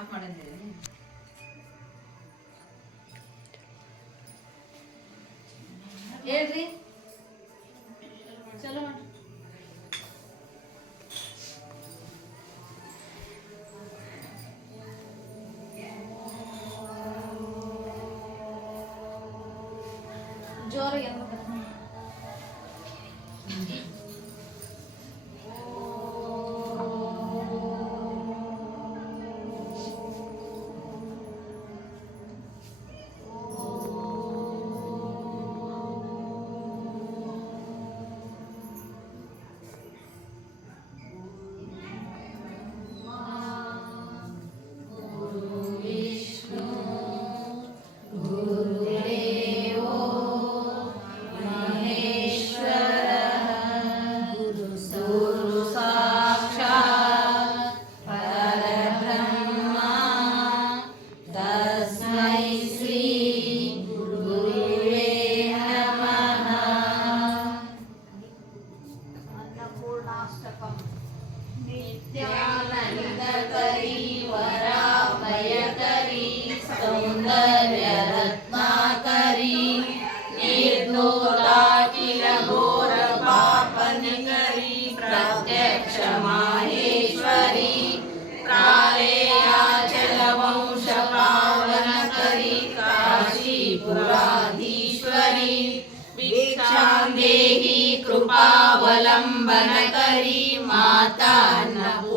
Of ಮಾಡಿದ್ದೀರಿ ಹೇಳ್ರಿ ಚಲೋ ಮಾಡಿ ಜೋರಾಗಿ ಹೇಳ್ಬೇಕು कृपावलम्बनकरी माता न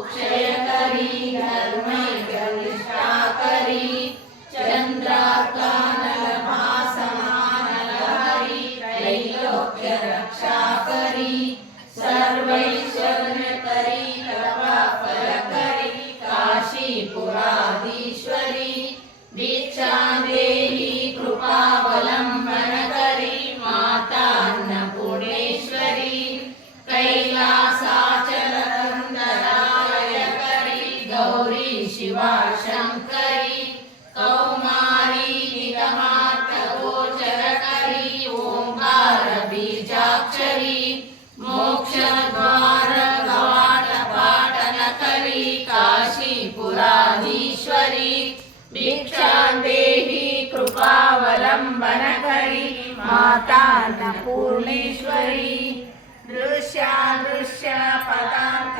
रिपुक्षयकरी शिवा शङ्करी कौमारी निगमार्थगोचरकरी ओङ्कार बीजाक्षरी मोक्षद्वार कवाटपाटनकरी काशीपुराधीश्वरी भिक्षां कृपावलम्बनकरी माता अन्नपूर्णेश्वरी दृश्यादृश्य पदार्थ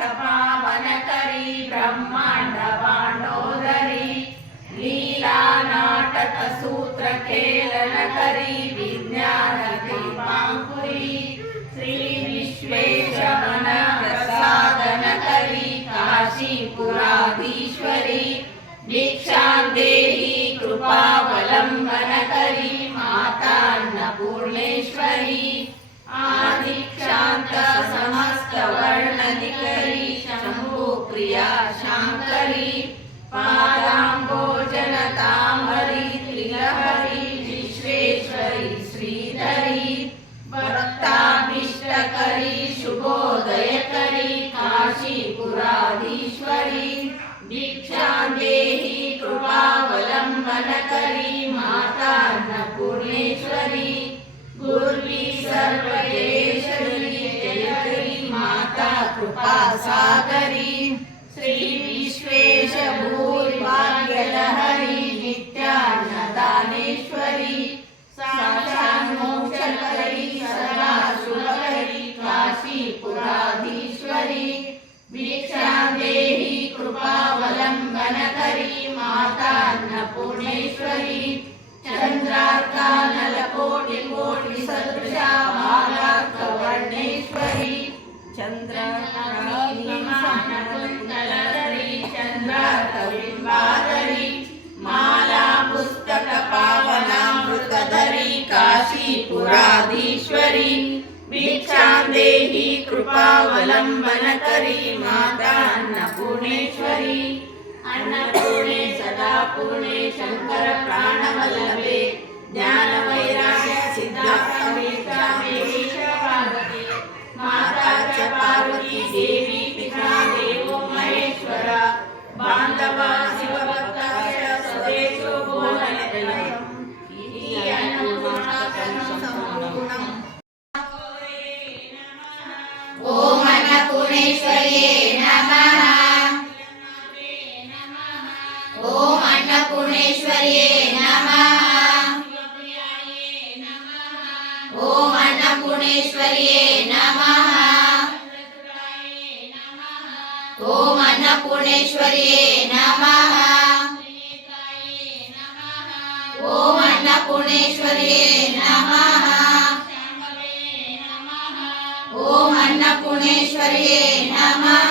ीपां पुरी श्रीविश्वेश मन प्रसादन करि काशीपुराधीश्वरि दीक्षा देहि कृपावलम्बन करि शम्भो प्रिया गुर्वी सर्वदेशरी जयकरी माता कृपा सागरी। श्री विश्वेश भूर्भाग्यलहरी नित्यान्नदानेश्वरी। सदा शुभकरी काशीपुराधीश्वरी। भिक्षां देहि कृपावलम्बनकरी माता अन्नपूर्णेश्वरी चंद्रार्का नलकोटि कोटि सदृशा मालार्क वर्णेश्वरी चंद्रार्कानकुंतलधरी चंद्रार्कबिंबाधरी काशीपुराधीश्वरी भिक्षां देहि कृपावलम्बनकरी माता अन्नपूर्णेश्वरी अन्नपूर्णे सदा पूर्णे शङ्कर प्राणवल्लभे ज्ञानवैराग्य सिद्धार्थमे कामे पार्वती माता च पार्वती ॐ अन्नपूर्णेश्वर्ये नमः। ॐ अन्नपूर्णेश्वर्ये नमः। ॐ अन्नपूर्णेश्वर्ये नमः।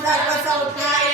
flag was so high.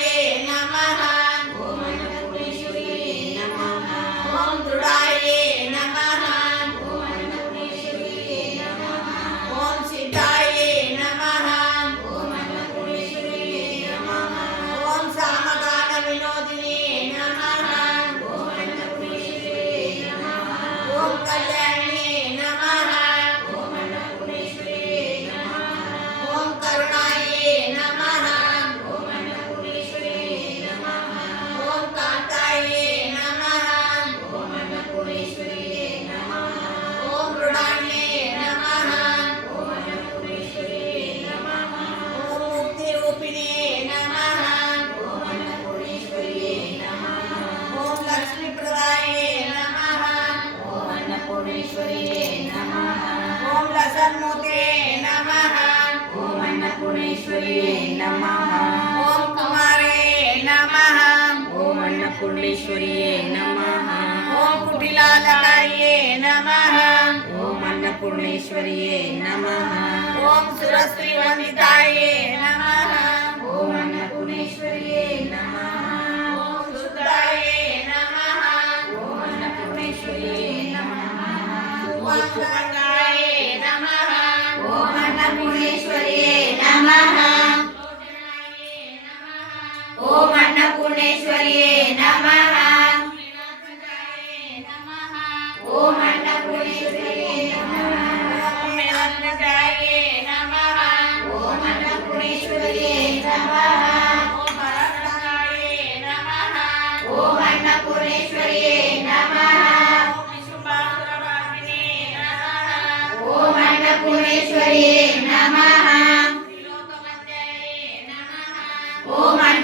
नमः ॐ कुमारे नमः ॐ अन्नपूर्णेश्वर्ये नमः ॐ कुटिलालकाये नमः ॐ अन्नपूर्णेश्वर्ये नमः ॐ सुरश्रीवन्दिताये नमः ॐ अन्नपूर्णेश्वर्ये नमः ॐ शुद्धाये नमः ॐ अन्नपूर्णेश्वर्ये नमः ॐ सुमङ्गलाये नमः ॐ अन्नपूर्णेश्वर्ये नमः ಪರಮೇಶ್ವರಿಯೇ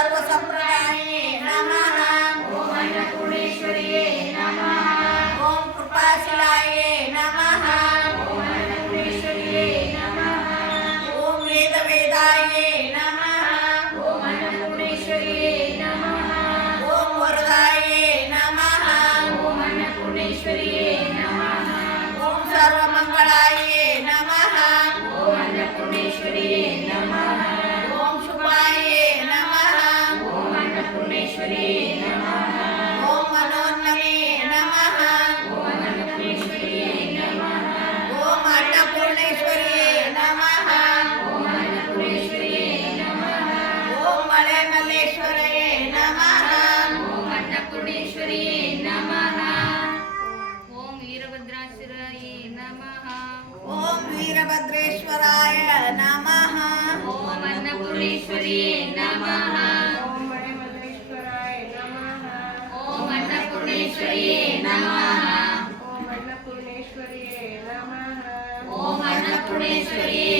সর্বসম্প্র वीरभद्रेश्वराय नमः। ॐ अन्नपूर्णेश्वर्ये नमः। ओम मणिभद्रेश्वराय नमः। ॐ अन्नपूर्णेश्वर्ये नमः। ओम अन्नपूर्णेश्वरी नमः। ॐ अन्नपूर्णेश्वर्ये